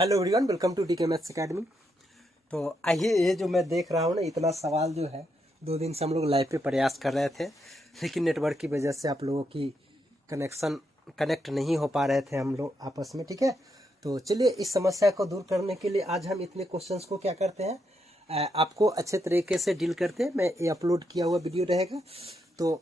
Hello everyone, welcome to DK maths academy. तो आइए, ये जो मैं देख रहा हूँ ना, इतना सवाल जो है 2 दिन से हम लोग लाइव पे प्रयास कर रहे थे, लेकिन नेटवर्क की वजह से आप लोगों की कनेक्ट नहीं हो पा रहे थे हम लोग आपस में। ठीक है, तो चलिए इस समस्या को दूर करने के लिए आज हम इतने क्वेश्चंस को क्या करते हैं, आपको अच्छे तरीके से डील करते हैं। मैं ये अपलोड किया हुआ वीडियो रहेगा, तो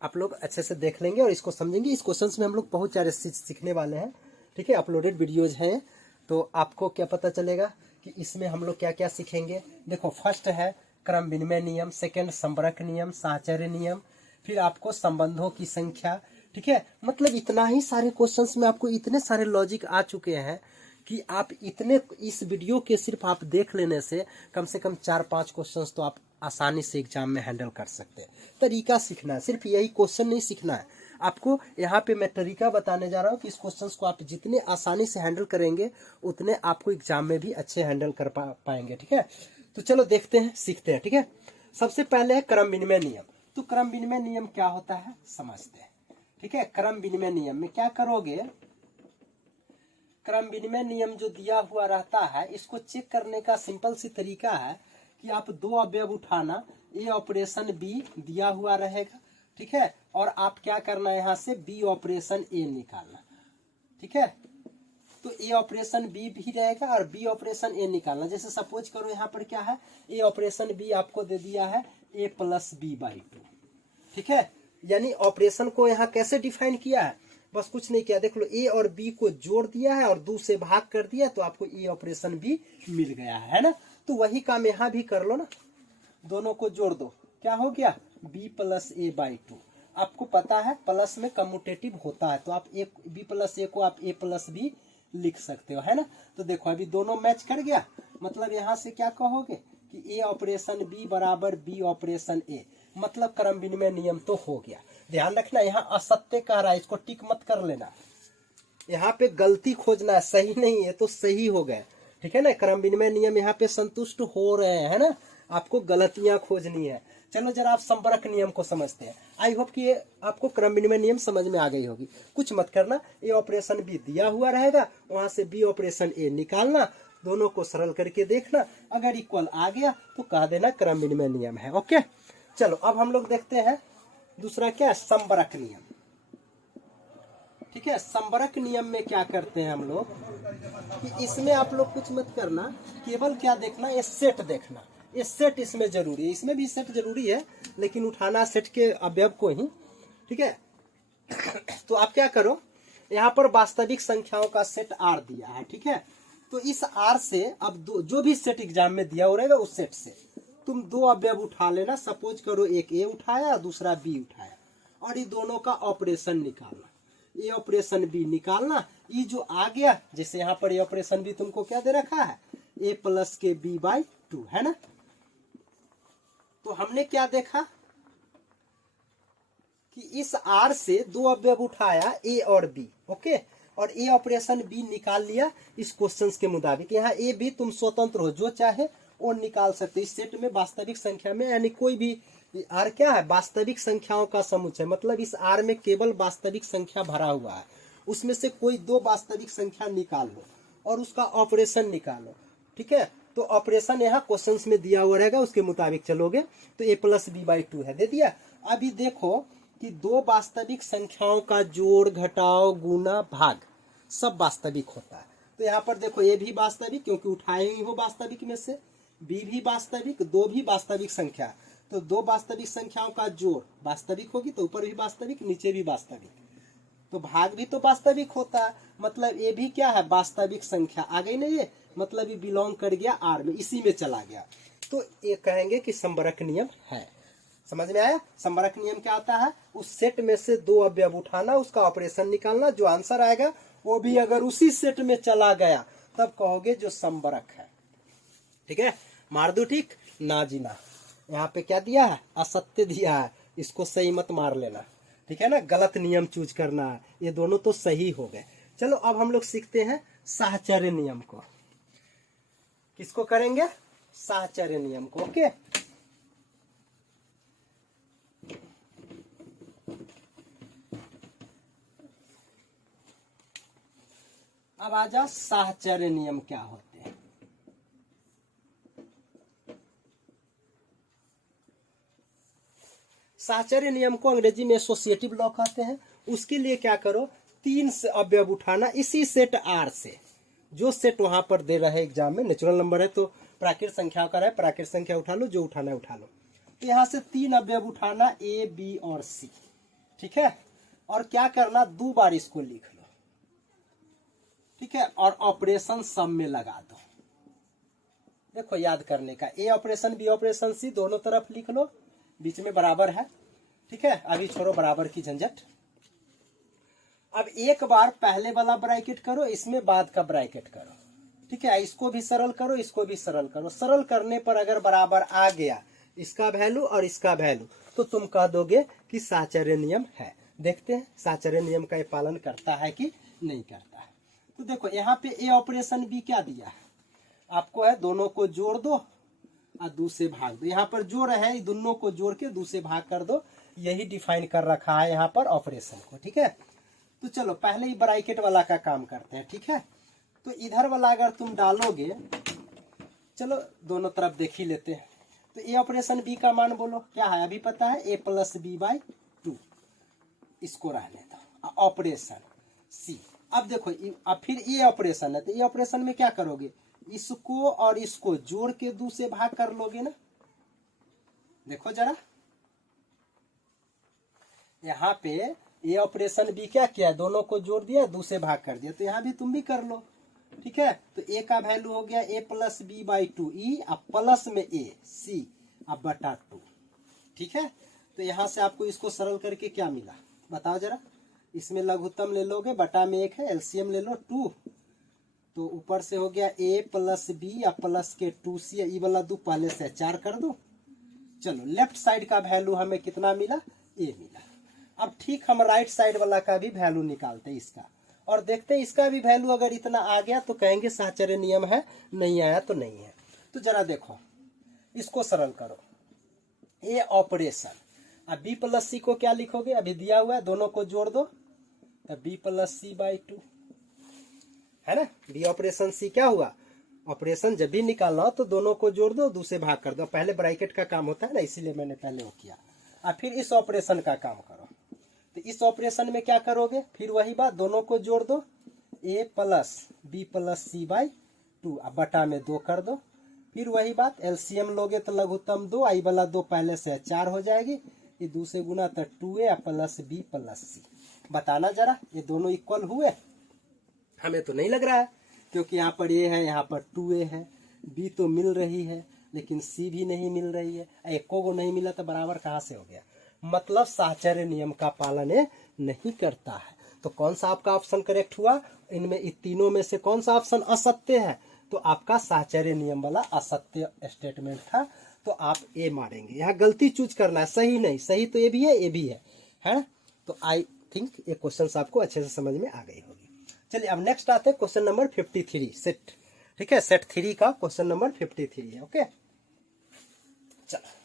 आप लोग अच्छे से देख लेंगे और इसको समझेंगे। इस क्वेश्चंस में हम लोग बहुत सारे चीज सीखने वाले हैं। ठीक है, अपलोडेड वीडियोज हैं, तो आपको क्या पता चलेगा कि इसमें हम लोग क्या क्या सीखेंगे। देखो, फर्स्ट है क्रम विनिमय नियम, सेकंड संबरक नियम, साहचर्य नियम, फिर आपको संबंधों की संख्या। ठीक है, मतलब इतना ही सारे क्वेश्चंस में आपको इतने सारे लॉजिक आ चुके हैं कि आप इतने इस वीडियो के सिर्फ आप देख लेने से कम 4-5 क्वेश्चंस तो आप आसानी से एग्जाम में हैंडल कर सकते हैं। तरीका सीखना है, सिर्फ यही क्वेश्चन नहीं सीखना है आपको। यहाँ पे मैं तरीका बताने जा रहा हूँ कि इस क्वेश्चंस को आप जितने आसानी से हैंडल करेंगे उतने आपको एग्जाम में भी अच्छे हैंडल कर पाएंगे। ठीक है, तो चलो देखते हैं, सीखते हैं। ठीक है, सबसे पहले है क्रम विनिमय नियम। तो क्रम विनिमय नियम क्या होता है समझते हैं। ठीक है, क्रम विनिमय नियम में क्या करोगे, क्रम विनिमय नियम जो दिया हुआ रहता है, इसको चेक करने का सिंपल सी तरीका है कि आप 2 अवयव उठाना, ए ऑपरेशन बी दिया हुआ रहेगा। ठीक है, और आप क्या करना है, यहाँ से बी ऑपरेशन ए निकालना। ठीक है, तो ए ऑपरेशन बी भी रहेगा और बी ऑपरेशन ए निकालना। जैसे सपोज करो यहाँ पर क्या है, ए ऑपरेशन बी आपको दे दिया है ए प्लस बी बाई 2। ठीक है, यानी ऑपरेशन को यहाँ कैसे डिफाइन किया है, बस कुछ नहीं किया, देख लो, ए और बी को जोड़ दिया है और 2 से भाग कर दिया, तो आपको ए ऑपरेशन बी मिल गया है ना। तो वही काम यहाँ भी कर लो ना, दोनों को जोड़ दो, क्या हो गया, बी प्लस ए बाई 2। आपको पता है प्लस में कम्यूटेटिव होता है, तो आप ए बी प्लस ए को आप ए प्लस बी लिख सकते हो, है ना। तो देखो अभी दोनों मैच कर गया, मतलब यहाँ से क्या कहोगे कि ए ऑपरेशन बी बराबर बी ऑपरेशन ए, मतलब क्रम विनिमय नियम तो हो गया। ध्यान रखना, यहाँ असत्य कह रहा है, इसको टिक मत कर लेना, यहाँ पे गलती खोजना है, सही नहीं है तो सही हो गए। ठीक है ना, क्रम विनिमय नियम यहाँ पे संतुष्ट हो रहे हैं ना, आपको गलतियां खोजनी है। चलो जरा आप संबरक नियम को समझते हैं। आई होप कि ये आपको क्रम विनिमय नियम समझ में आ गई होगी। कुछ मत करना, ए ऑपरेशन बी दिया हुआ रहेगा, वहां से बी ऑपरेशन ए निकालना, दोनों को सरल करके देखना, अगर इक्वल आ गया तो कह देना क्रम विनिमय नियम है। ओके, चलो अब हम लोग देखते हैं दूसरा क्या है, संबरक नियम। ठीक है, संबरक नियम में क्या करते हैं हम लोग कि इसमें आप लोग कुछ मत करना, केवल क्या देखना, ये सेट देखना। ये सेट इसमें जरूरी है, इसमें भी सेट जरूरी है, लेकिन उठाना सेट के अवयव को ही। ठीक है, तो आप क्या करो, यहाँ पर वास्तविक संख्याओं का सेट आर दिया है। ठीक है, तो इस आर से अब जो भी सेट एग्जाम में दिया हो रहेगा उस सेट से तुम 2 अवयव उठा लेना। सपोज करो एक ए उठाया, दूसरा बी उठाया, और ये दोनों का ऑपरेशन निकालना, ए ऑपरेशन बी निकालना। ये जो आ गया, जैसे यहाँ पर ए ऑपरेशन बी तुमको क्या दे रखा है, ए प्लस के बी बाई 2, है ना। तो हमने क्या देखा कि इस आर से 2 अवयव उठाया, ए और बी। ओके, और ए ऑपरेशन बी निकाल लिया इस क्वेश्चन के मुताबिक। यहाँ ए बी तुम स्वतंत्र हो, जो चाहे वो निकाल सकते। इस सेट में वास्तविक संख्या में, यानी कोई भी आर क्या है, वास्तविक संख्याओं का समुच्चय, मतलब इस आर में केवल वास्तविक संख्या भरा हुआ है, उसमें से कोई 2 वास्तविक संख्या निकाल लो और उसका ऑपरेशन निकालो। ठीक है, तो ऑपरेशन यहाँ क्वेश्चंस में दिया हुआ रहेगा, उसके मुताबिक चलोगे तो ए प्लस बी बाई 2 है, दे दिया। अभी देखो कि 2 वास्तविक संख्याओं का जोड़, घटाव, गुना, भाग सब वास्तविक होता है। तो यहाँ पर देखो ए भी वास्तविक, क्योंकि उठाए ही हो वास्तविक में से, बी भी वास्तविक, 2 भी वास्तविक संख्या, तो 2 वास्तविक संख्याओं का जोड़ वास्तविक होगी, तो ऊपर भी वास्तविक, नीचे भी वास्तविक, तो भाग भी तो वास्तविक होता है, मतलब ये भी क्या है, वास्तविक संख्या आ गई ना ये, मतलब ये बिलोंग कर गया आर में, इसी में चला गया। तो ये कहेंगे कि संबरक नियम है। समझ में आया, संबरक नियम क्या आता है, उस सेट में से 2 अवयव उठाना, उसका ऑपरेशन निकालना, जो आंसर आएगा वो भी अगर उसी सेट में चला गया तब कहोगे जो संबरक है। ठीक है, मार दो ठीक ना जीना, यहाँ पे क्या दिया है, असत्य दिया है, इसको सही मत मार लेना। ठीक है ना, गलत नियम चूज करना है, ये दोनों तो सही हो गए। चलो अब हम लोग सीखते हैं साहचर्य नियम को। किसको करेंगे, साहचर्य नियम को। ओके, अब आ जाओ साहचर्य नियम क्या होते हैं। साहचर्य नियम को अंग्रेजी में एसोसिएटिव लॉ कहते हैं। उसके लिए क्या करो, 3 से अवयव उठाना इसी सेट आर से, जो सेट वहां पर दे रहे एग्जाम में, नेचुरल नंबर है तो प्राकृत संख्या का है, प्राकृत संख्या उठा लो, जो उठाना है उठा लो। तो यहाँ से 3 अवयव उठाना ए बी और सी, ठीक है। और क्या करना, 2 बार इसको लिख लो, ठीक है, और ऑपरेशन सम में लगा दो। देखो याद करने का, ए ऑपरेशन बी ऑपरेशन सी दोनों तरफ लिख लो, बीच में बराबर है, ठीक है। अभी छोड़ो बराबर की झंझट। अब एक बार पहले वाला ब्रैकेट करो, इसमें बाद का ब्रैकेट करो, ठीक है। इसको भी सरल करो, इसको भी सरल करो। सरल करने पर अगर बराबर आ गया इसका वैल्यू और इसका वैल्यू, तो तुम कह दोगे कि साहचर्य नियम है। देखते हैं साहचर्य नियम का ये पालन करता है कि नहीं करता है। तो देखो यहाँ पे ए ऑपरेशन बी क्या दिया है आपको, है दोनों को जोड़ दो और 2 से भाग दो। यहाँ पर जोड़ है, दोनों को जोड़ के 2 से भाग कर दो, यही डिफाइन कर रखा है यहाँ पर ऑपरेशन को, ठीक है। तो चलो पहले ही ब्रैकेट वाला का काम करते हैं, ठीक है। तो इधर वाला अगर तुम डालोगे, चलो दोनों तरफ देख ही लेते हैं। तो ए ऑपरेशन बी का मान बोलो क्या है, अभी पता है ए प्लस बी बाई 2, इसको रहने दो। ऑपरेशन सी, अब देखो अब फिर ये ऑपरेशन है, तो ये ऑपरेशन में क्या करोगे, इसको और इसको जोड़ के 2 से भाग कर लोगे ना। देखो जरा यहाँ पे ये ऑपरेशन बी क्या किया, दोनों को जोड़ दिया, 2 से भाग कर दिया, तो यहाँ भी तुम भी कर लो, ठीक है। तो ए का वैल्यू हो गया ए प्लस बी बाई 2 ई, अब प्लस में ए सी अब बटा 2, ठीक है। तो यहाँ से आपको इसको सरल करके क्या मिला बताओ जरा। इसमें लघुत्तम ले लोगे, बटा में 1 है, एलसीएम ले लो 2, तो ऊपर से हो गया ए प्लस बी या प्लस के 2c, ई वाला 2 पहले से 4 कर दो। चलो लेफ्ट साइड का वैल्यू हमें कितना मिला, ए मिला। अब ठीक हम राइट साइड वाला का भी वैल्यू निकालते हैं इसका, और देखते हैं इसका भी वैल्यू अगर इतना आ गया तो कहेंगे साहचर्य नियम है, नहीं आया तो नहीं है। तो जरा देखो इसको सरल करो, ए ऑपरेशन, अब बी प्लस सी को क्या लिखोगे, अभी दिया हुआ है, दोनों को जोड़ दो, तो बी प्लस सी बाई 2 है ना। बी ऑपरेशन सी क्या हुआ, ऑपरेशन जब भी निकालना हो तो दोनों को जोड़ दो, 2 से भाग कर दो। पहले ब्रैकेट का काम होता है ना, इसीलिए मैंने पहले वो किया। अब फिर इस ऑपरेशन का काम करो, तो इस ऑपरेशन में क्या करोगे, फिर वही बात, दोनों को जोड़ दो, A plus B plus C by 2, अब बटा में 2 कर दो। फिर वही बात, एलसीएम लोगे तो लघुत्तम 2, आई वाला 2 पहले से 4 हो जाएगी, ये 2 से गुना तो 2a प्लस बी प्लस सी। बताना जरा ये दोनों इक्वल हुए, हमें तो नहीं लग रहा है, क्योंकि यहाँ पर ए है, यहाँ पर 2a है, बी तो मिल रही है लेकिन सी भी नहीं मिल रही है, एको को नहीं मिला तो बराबर कहाँ से हो गया, मतलब साहचर्य नियम का पालन नहीं करता है। तो कौन सा आपका ऑप्शन करेक्ट हुआ, इनमें इन तीनों में से कौन सा ऑप्शन असत्य है, तो आपका साहचर्य नियम वाला असत्य स्टेटमेंट था, तो आप ए मारेंगे। यहाँ गलती चूज करना है, सही नहीं, सही तो ये भी है, ये भी है। तो आई थिंक ये क्वेश्चन आपको अच्छे से समझ में आ गई होगी। चलिए अब नेक्स्ट आते हैं क्वेश्चन नंबर 53 सेट, ठीक है, सेट 3 का क्वेश्चन नंबर 53 है। ओके चलो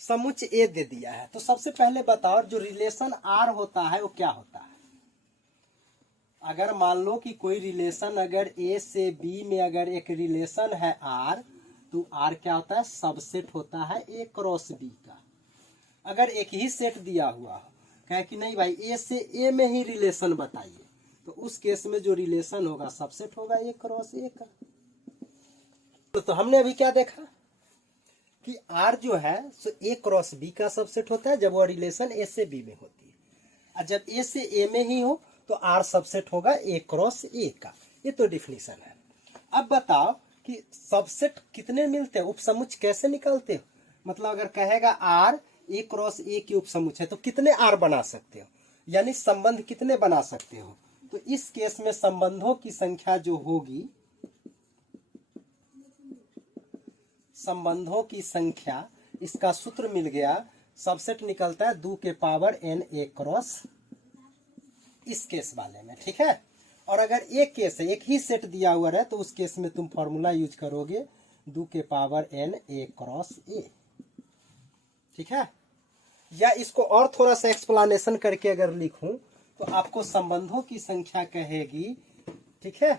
समुच्च ए दे दिया है, तो सबसे पहले बताओ जो रिलेशन आर होता है वो क्या होता है। अगर मान लो कि कोई रिलेशन अगर ए से बी में अगर एक रिलेशन है आर, तो आर क्या होता है, सबसेट होता है ए क्रॉस बी का। अगर एक ही सेट दिया हुआ हो, कहे कि नहीं भाई ए से ए में ही रिलेशन बताइए, तो उस केस में जो रिलेशन होगा सबसेट होगा ए क्रॉस ए का। तो हमने अभी क्या देखा कि आर जो है सो ए क्रॉस बी का सबसेट होता है जब वो रिलेशन ए से बी में होती है, और जब ए से ए में ही हो तो आर सबसेट होगा ए क्रॉस ए का। ये तो डिफिनीशन है। अब बताओ कि सबसेट कितने मिलते हैं, उपसमुच्च कैसे निकालते हो, मतलब अगर कहेगा आर ए क्रॉस ए की उपसमुच्च है तो कितने आर बना सकते हो, यानी संबंध कितने बना सकते हो। तो इस केस में संबंधों की संख्या जो होगी, संबंधों की संख्या, इसका सूत्र मिल गया, सबसेट निकलता है 2 के पावर n ए क्रॉस, इस केस वाले में, ठीक है। और अगर एक केस है, एक ही सेट दिया हुआ है, तो उस केस में तुम फॉर्मूला यूज करोगे 2 के power n a cross a। ठीक है, या इसको और थोड़ा सा एक्सप्लेनेशन करके अगर लिखूं तो आपको संबंधों की संख्या कहेगी। ठीक है,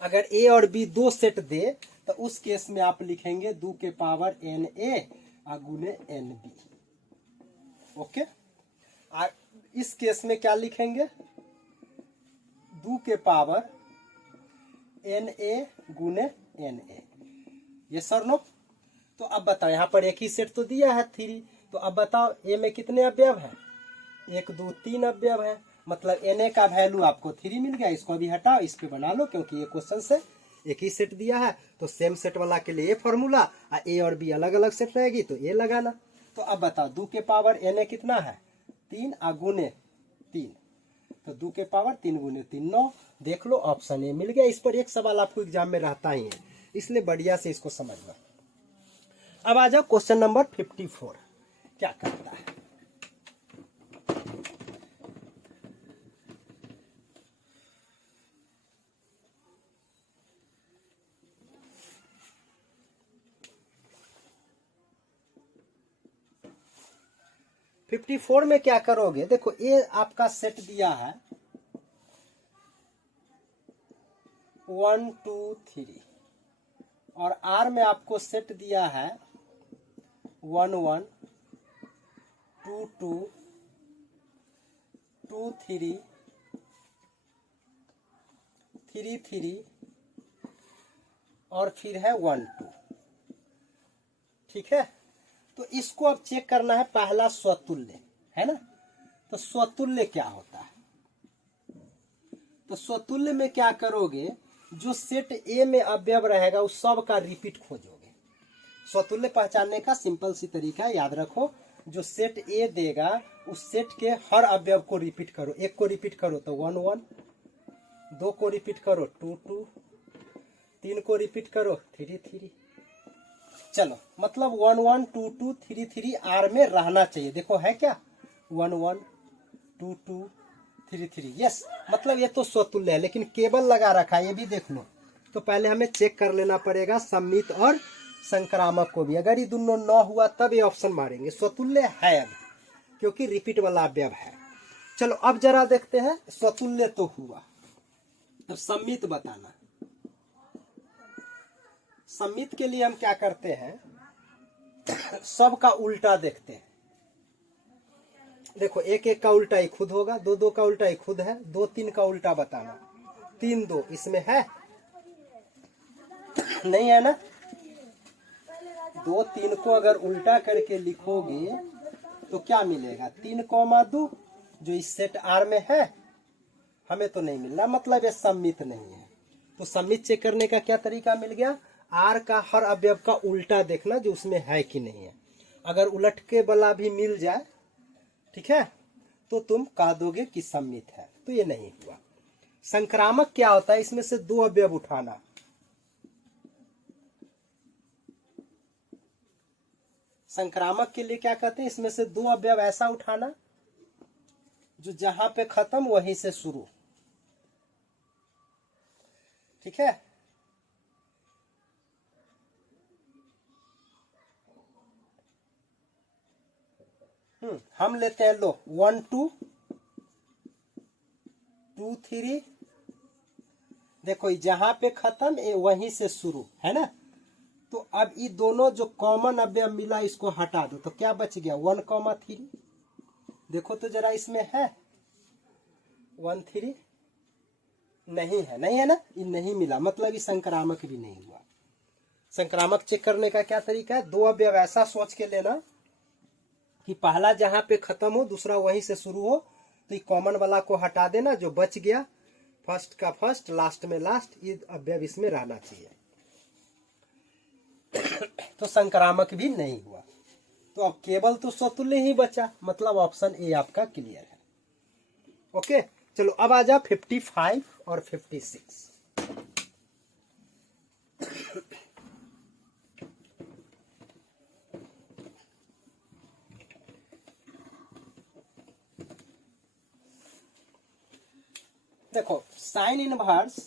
अगर a और b दो सेट दे तो उस केस में आप लिखेंगे 2 के पावर n a गुने n b। ओके, इस केस में क्या लिखेंगे 2 के पावर n a गुने n a। ये सर नो। तो अब बताओ, यहाँ पर एक ही सेट तो दिया है 3, तो अब बताओ a में कितने अवयव है, 1 2 3 अवयव है, मतलब na का वैल्यू आपको 3 मिल गया। इसको अभी हटाओ, इस पे बना लो, क्योंकि ये क्वेश्चन से एक ही सेट दिया है, तो सेम सेट वाला के लिए ये फॉर्मूला, a और b अलग अलग सेट रहेगी तो ये लगाना। तो अब बताओ 2 के पावर na कितना है 3 गुने 3, तो 2 के पावर 3 गुने 3 9। देख लो, ऑप्शन ए मिल गया। इस पर एक सवाल आपको एग्जाम में रहता ही है, इसलिए बढ़िया से इसको समझ लो। अब आ जाओ क्वेश्चन नंबर 54, क्या करता है। फिफ्टी 54 में क्या करोगे, देखो ये आपका सेट दिया है 1 2 3, और R में आपको सेट दिया है 1 1 2 2 2 3 3 3 और फिर है 1 2। ठीक है, तो इसको अब चेक करना है, पहला स्वतुल्य है ना। तो स्वतुल्य क्या होता है, तो स्वतुल्य में क्या करोगे, जो सेट ए में अवयव रहेगा उस सब का रिपीट खोजोगे। स्वतुल्य पहचानने का सिंपल सी तरीका है, याद रखो, जो सेट ए देगा उस सेट के हर अवयव को रिपीट करो। 1 को रिपीट करो तो 1 1, 2 को रिपीट करो 2 2, 3 को रिपीट करो 3 3। चलो, मतलब 1 1 2 2 3 3 आर में रहना चाहिए। देखो है क्या 1 1 2 2 3 3, यस, मतलब ये तो स्वतुल्य है, लेकिन केवल लगा रखा है, ये भी देख लो। तो पहले हमें चेक कर लेना पड़ेगा सम्मित और संक्रामक को भी। अगर ये दोनों न हुआ तब ये ऑप्शन मारेंगे। स्वतुल्य है अब, क्योंकि रिपीट वाला अवयव है। चलो अब जरा देखते हैं, स्वतुल्य तो हुआ, अब सम्मित बताना। सम्मित के लिए हम क्या करते हैं, सब का उल्टा देखते हैं। देखो 1 1 का उल्टा ही खुद होगा, 2 2 का उल्टा ही खुद है, 2 3 का उल्टा बताना। 3 2 इसमें है नहीं है ना। 2 3 को अगर उल्टा करके लिखोगे तो क्या मिलेगा 3 2, जो इस सेट आर में है, हमें तो नहीं मिल रहा, मतलब ये सम्मित नहीं है। तो सम्मित चेक करने का क्या तरीका मिल गया, आर का हर अवयव का उल्टा देखना जो उसमें है कि नहीं है। अगर उलट के वाला भी मिल जाए, ठीक है, तो तुम कह दोगे कि सम्मित है, तो ये नहीं हुआ। संक्रामक क्या होता है, इसमें से 2 अवयव उठाना। संक्रामक के लिए क्या कहते हैं, इसमें से 2 अवयव ऐसा उठाना जो जहां पे खत्म वहीं से शुरू। ठीक है, हम लेते हैं, लो 1 2 2 3, देखो जहां पे खत्म वहीं से शुरू है ना। तो अब ये दोनों जो कॉमन अवयव मिला इसको हटा दो, तो क्या बच गया 1 3। देखो तो जरा इसमें है 1 3 नहीं है, नहीं है ना, ये नहीं मिला, मतलब ये संक्रामक भी नहीं हुआ। संक्रामक चेक करने का क्या तरीका है, 2 अवयव ऐसा सोच के लेना कि पहला जहां पे खत्म हो दूसरा वहीं से शुरू हो, तो ये कॉमन वाला को हटा देना, जो बच गया फर्स्ट का फर्स्ट, लास्ट में लास्ट, ये अवयव इसमें रहना चाहिए। तो संक्रामक भी नहीं हुआ, तो अब केवल तो स्वतुल्य ही बचा, मतलब ऑप्शन ए आपका क्लियर है। ओके, चलो अब आ जाओ 55 और 56। देखो साइन इनवर्स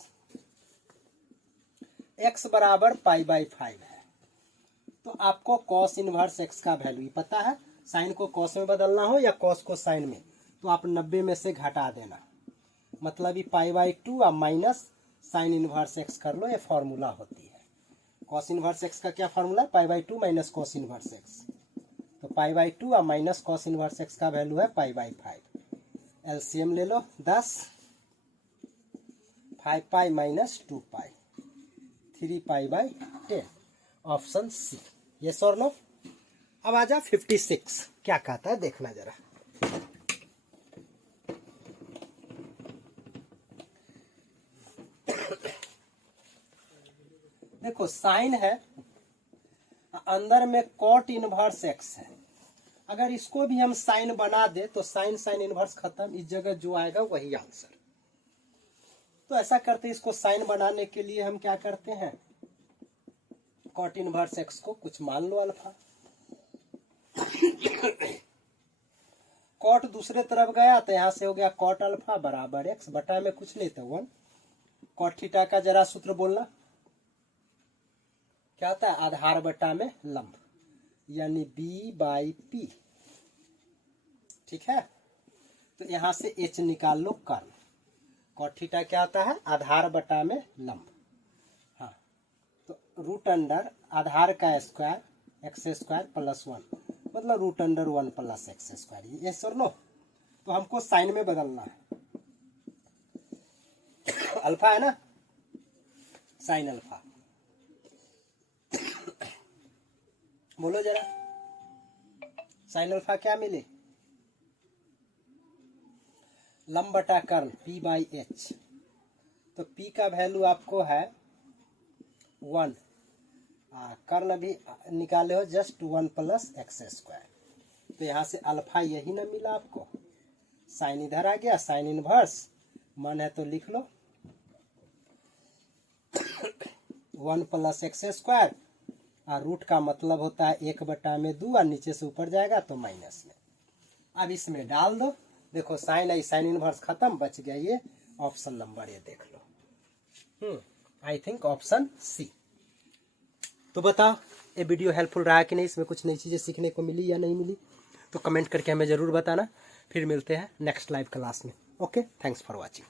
x बराबर π/5 है, तो आपको कॉस इनवर्स x का वैल्यू पता है। साइन को कॉस में बदलना हो या कॉस को साइन में, तो आप 90 में से घटा देना, मतलब ये π/2 और माइनस साइन इनवर्स x कर लो, ये फॉर्मूला होती है। कॉस इनवर्स x का क्या फॉर्मूला है? π/2 माइनस कॉस इनवर्स x। तो π/2 और माइनस कॉस इनवर्स x का वैल्यू है π/5। एलसीएम ले लो 10, 5π माइनस 2π, 3π/10। ऑप्शन सी, यस और नो। अब आ जा 56, क्या कहता है देखना जरा। देखो साइन है, अंदर में कॉट इनवर्स x है। अगर इसको भी हम साइन बना दे तो साइन साइन इनवर्स खत्म, इस जगह जो आएगा वही आंसर। तो ऐसा करते हैं, इसको साइन बनाने के लिए हम क्या करते हैं, कॉट इनवर्स x को कुछ मान लो अल्फा। कॉट दूसरे तरफ गया तो यहां से हो गया कॉट अल्फा बराबर x, बटा में कुछ नहीं था 1। कॉट थीटा का जरा सूत्र बोलना, क्या होता है? आधार बटा में लंब, यानी b/p। ठीक है, तो यहां से h निकाल लो कर्ल। कॉट थीटा क्या होता है? आधार बटा में लंब। हाँ, तो रूट अंडर आधार का स्क्वायर x² प्लस 1, मतलब रूट अंडर 1 प्लस x²। ये सर नो, तो हमको साइन में बदलना है। अल्फा है ना, साइन अल्फा। बोलो जरा, साइन अल्फा क्या मिले? लंब बटा कर्ल p/h। तो p का वैल्यू आपको है 1, कर्ल भी निकाले हो जस्ट 1 प्लस x²। तो यहाँ से अल्फा यही ना मिला आपको। साइन इधर आ गया, साइन इनवर्स मन है तो लिख लो 1 प्लस x², और रूट का मतलब होता है 1/2, और नीचे से ऊपर जाएगा तो माइनस में। अब इसमें डाल दो, देखो साइन आई साइन इनवर्स खत्म, बच गया ये ऑप्शन नंबर, ये देख लो। I think option C. तो बताओ ये वीडियो हेल्पफुल रहा कि नहीं, इसमें कुछ नई चीज़ें सीखने को मिली या नहीं मिली, तो कमेंट करके हमें ज़रूर बताना। फिर मिलते हैं नेक्स्ट लाइव क्लास में। Okay, thanks for watching.